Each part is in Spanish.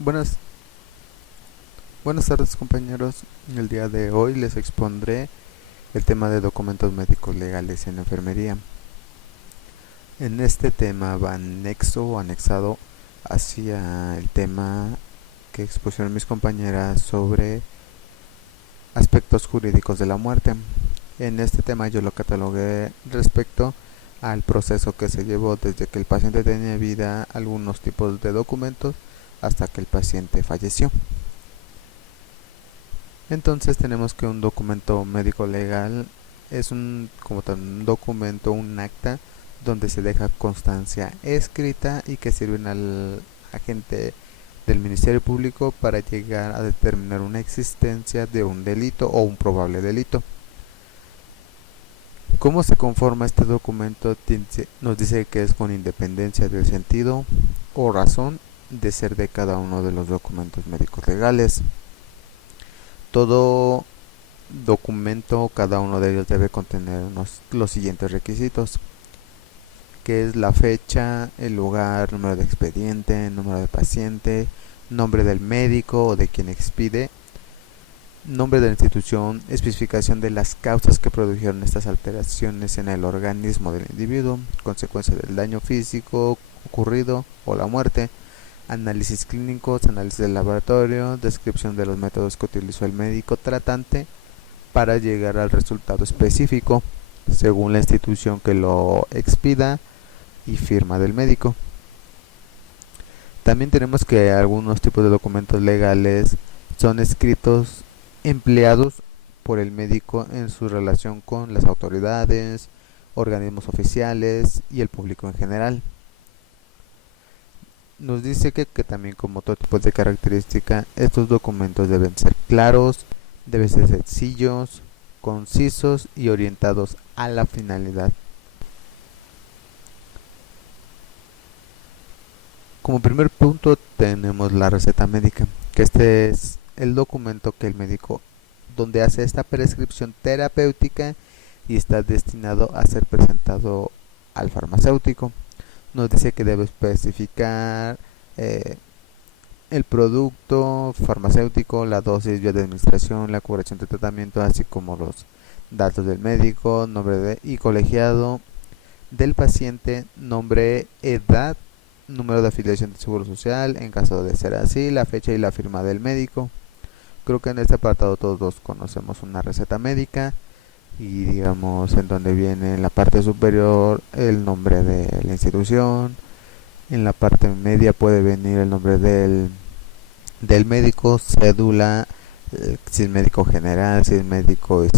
Buenas, buenas tardes compañeros. El día de hoy les expondré el tema de documentos médicos legales en enfermería. En este tema va anexo o anexado hacia el tema que expusieron mis compañeras sobre aspectos jurídicos de la muerte. En este tema yo lo catalogué respecto al proceso que se llevó desde que el paciente tenía vida, algunos tipos de documentos, hasta que el paciente falleció. Entonces tenemos que un documento médico legal es como tal un documento, un acta donde se deja constancia escrita y que sirven al agente del Ministerio Público para llegar a determinar una existencia de un delito o un probable delito. ¿Cómo se conforma este documento? Nos dice que es con independencia del sentido o razón de ser de cada uno de los documentos médicos legales. Todo documento, cada uno de ellos debe contener los siguientes requisitos, que es la fecha, el lugar, número de expediente, número de paciente, nombre del médico o de quien expide, nombre de la institución, especificación de las causas que produjeron estas alteraciones en el organismo del individuo, consecuencia del daño físico ocurrido o la muerte, análisis clínicos, análisis del laboratorio, descripción de los métodos que utilizó el médico tratante para llegar al resultado específico según la institución que lo expida y firma del médico. También tenemos que algunos tipos de documentos legales son escritos empleados por el médico en su relación con las autoridades, organismos oficiales y el público en general. Nos dice que también como todo tipo de característica, estos documentos deben ser claros, deben ser sencillos, concisos y orientados a la finalidad. Como primer punto tenemos la receta médica, que este es el documento que el médico donde hace esta prescripción terapéutica y está destinado a ser presentado al farmacéutico. Nos dice que debe especificar el producto farmacéutico, la dosis, vía de administración, la curación de tratamiento, así como los datos del médico, nombre y colegiado del paciente, nombre, edad, número de afiliación de seguro social, en caso de ser así, la fecha y la firma del médico. Creo que en este apartado todos conocemos una receta médica y digamos en donde viene en la parte superior el nombre de la institución, en la parte media puede venir el nombre del médico, cédula, si es médico general, si es médico es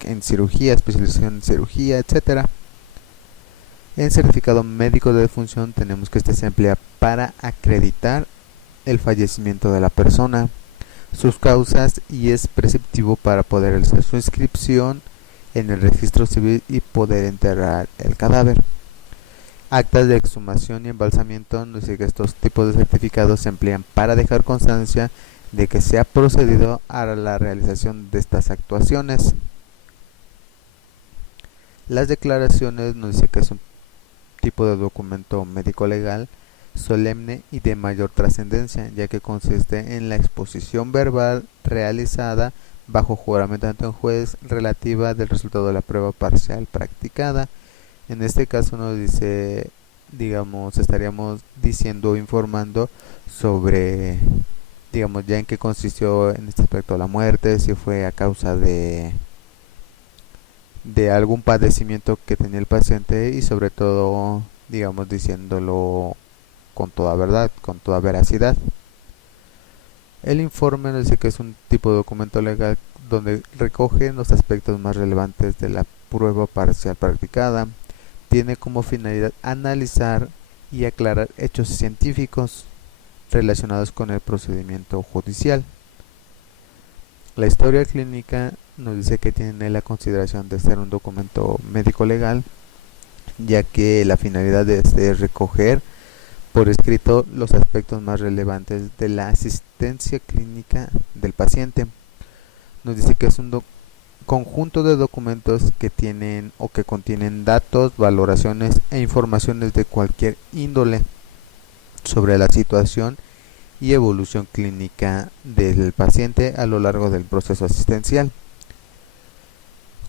en cirugía, especialización en cirugía, etcétera. En certificado médico de defunción tenemos que este se emplea para acreditar el fallecimiento de la persona, sus causas y es preceptivo para poder hacer su inscripción en el registro civil y poder enterrar el cadáver. Actas de exhumación y embalsamiento nos dice que estos tipos de certificados se emplean para dejar constancia de que se ha procedido a la realización de estas actuaciones. Las declaraciones nos dice que es un tipo de documento médico legal solemne y de mayor trascendencia, ya que consiste en la exposición verbal realizada bajo juramento ante un juez relativa del resultado de la prueba parcial practicada. En este caso nos dice, digamos, estaríamos diciendo o informando sobre, digamos, ya en qué consistió en este aspecto la muerte, si fue a causa de algún padecimiento que tenía el paciente y sobre todo, digamos, diciéndolo con toda verdad, con toda veracidad. El informe nos dice que es un tipo de documento legal donde recoge los aspectos más relevantes de la prueba parcial practicada. Tiene como finalidad analizar y aclarar hechos científicos relacionados con el procedimiento judicial. La historia clínica nos dice que tiene la consideración de ser un documento médico legal, ya que la finalidad es recoger por escrito los aspectos más relevantes de la asistencia clínica del paciente. Nos dice que es un conjunto de documentos que tienen o que contienen datos, valoraciones e informaciones de cualquier índole sobre la situación y evolución clínica del paciente a lo largo del proceso asistencial.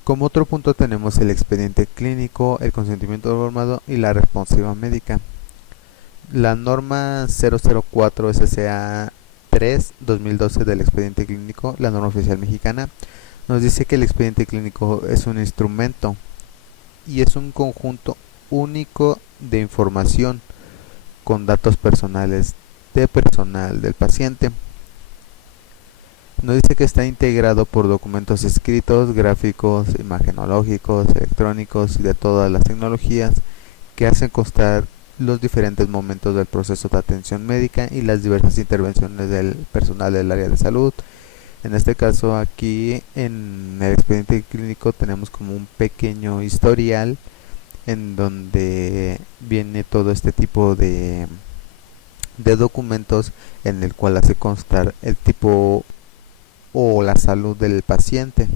Como otro punto tenemos el expediente clínico, el consentimiento informado y la responsiva médica. La norma 004 SCA 3 2012 del expediente clínico, la norma oficial mexicana, nos dice que el expediente clínico es un instrumento y es un conjunto único de información con datos personales de personal del paciente. Nos dice que está integrado por documentos escritos, gráficos, imagenológicos, electrónicos y de todas las tecnologías que hacen constar los diferentes momentos del proceso de atención médica y las diversas intervenciones del personal del área de salud. En este caso, aquí en el expediente clínico tenemos como un pequeño historial en donde viene todo este tipo de documentos en el cual hace constar el tipo o la salud del paciente.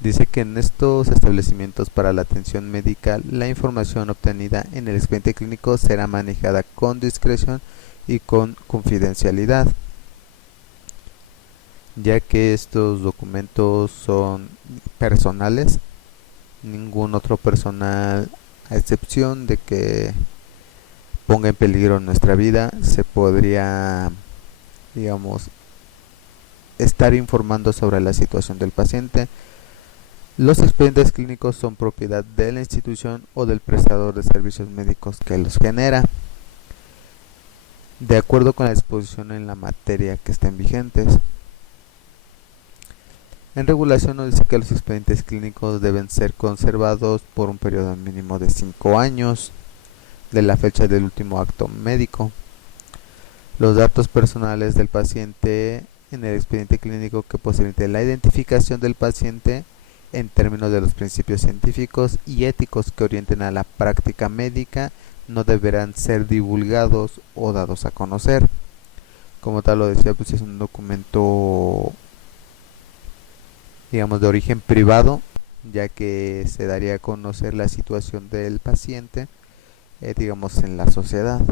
Dice que en estos establecimientos para la atención médica la información obtenida en el expediente clínico será manejada con discreción y con confidencialidad, ya que estos documentos son personales. Ningún otro personal, a excepción de que ponga en peligro nuestra vida, se podría, digamos, estar informando sobre la situación del paciente. Los expedientes clínicos son propiedad de la institución o del prestador de servicios médicos que los genera, de acuerdo con la disposición en la materia que estén vigentes. En regulación nos dice que los expedientes clínicos deben ser conservados por un periodo mínimo de 5 años de la fecha del último acto médico. Los datos personales del paciente en el expediente clínico que posibilite la identificación del paciente en términos de los principios científicos y éticos que orienten a la práctica médica no deberán ser divulgados o dados a conocer. Como tal lo decía, pues es un documento, digamos, de origen privado, ya que se daría a conocer la situación del paciente, digamos, en la sociedad.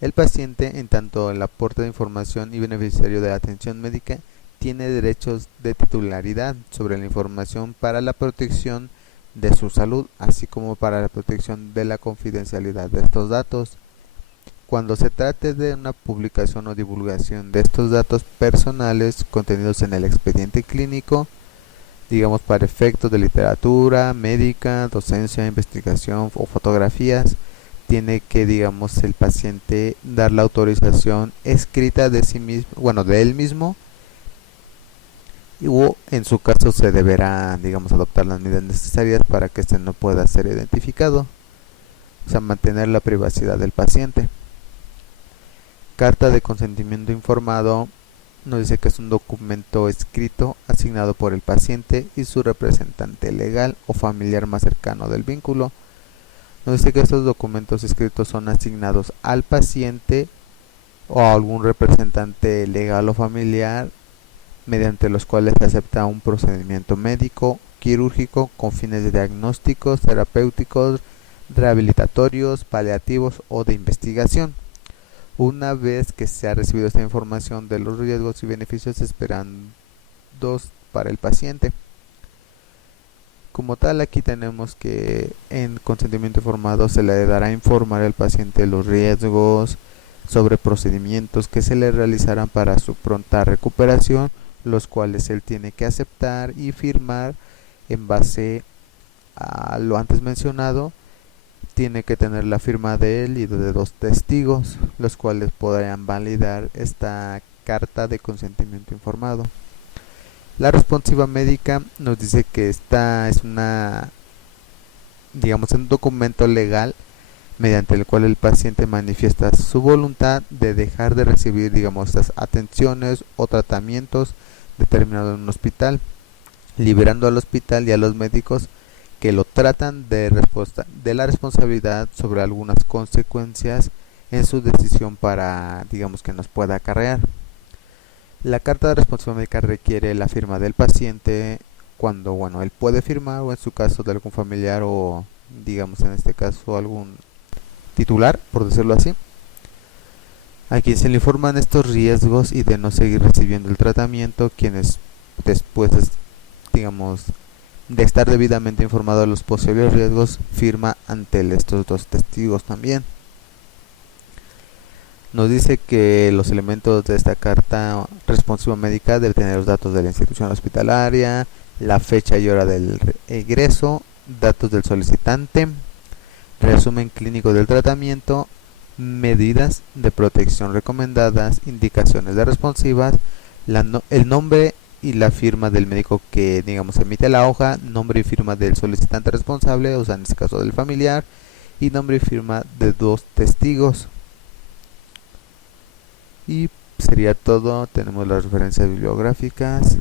El paciente, en tanto el aporte de información y beneficiario de la atención médica, tiene derechos de titularidad sobre la información para la protección de su salud, así como para la protección de la confidencialidad de estos datos. Cuando se trate de una publicación o divulgación de estos datos personales contenidos en el expediente clínico, digamos para efectos de literatura, médica, docencia, investigación o fotografías, tiene que, digamos, el paciente dar la autorización escrita de sí mismo, bueno, de él mismo, o en su caso se deberá, digamos, adoptar las medidas necesarias para que este no pueda ser identificado, o sea, mantener la privacidad del paciente. Carta de consentimiento informado nos dice que es un documento escrito asignado por el paciente y su representante legal o familiar más cercano del vínculo. Nos dice que estos documentos escritos son asignados al paciente o a algún representante legal o familiar, mediante los cuales se acepta un procedimiento médico, quirúrgico, con fines de diagnósticos, terapéuticos, rehabilitatorios, paliativos o de investigación. Una vez que se ha recibido esta información de los riesgos y beneficios esperados para el paciente. Como tal, aquí tenemos que en consentimiento informado se le dará a informar al paciente los riesgos, sobre procedimientos que se le realizarán para su pronta recuperación, los cuales él tiene que aceptar y firmar en base a lo antes mencionado. Tiene que tener la firma de él y de 2 testigos, los cuales podrán validar esta carta de consentimiento informado. La responsiva médica nos dice que esta es un documento legal mediante el cual el paciente manifiesta su voluntad de dejar de recibir, estas atenciones o tratamientos determinados en un hospital, liberando al hospital y a los médicos que lo tratan de la responsabilidad sobre algunas consecuencias en su decisión para, que nos pueda acarrear. La carta de responsabilidad médica requiere la firma del paciente cuando, bueno, él puede firmar o en su caso de algún familiar o digamos en este caso algún titular, por decirlo así, a quien se le informan estos riesgos y de no seguir recibiendo el tratamiento, quienes después, digamos, de estar debidamente informado de los posibles riesgos, firma ante estos dos testigos también. Nos dice que los elementos de esta carta responsiva médica deben tener los datos de la institución hospitalaria, la fecha y hora del egreso, datos del solicitante, resumen clínico del tratamiento, medidas de protección recomendadas, indicaciones de responsivas, el nombre y la firma del médico que, digamos, emite la hoja, nombre y firma del solicitante responsable, o sea, en este caso del familiar, y nombre y firma de dos testigos. Y sería todo. Tenemos las referencias bibliográficas.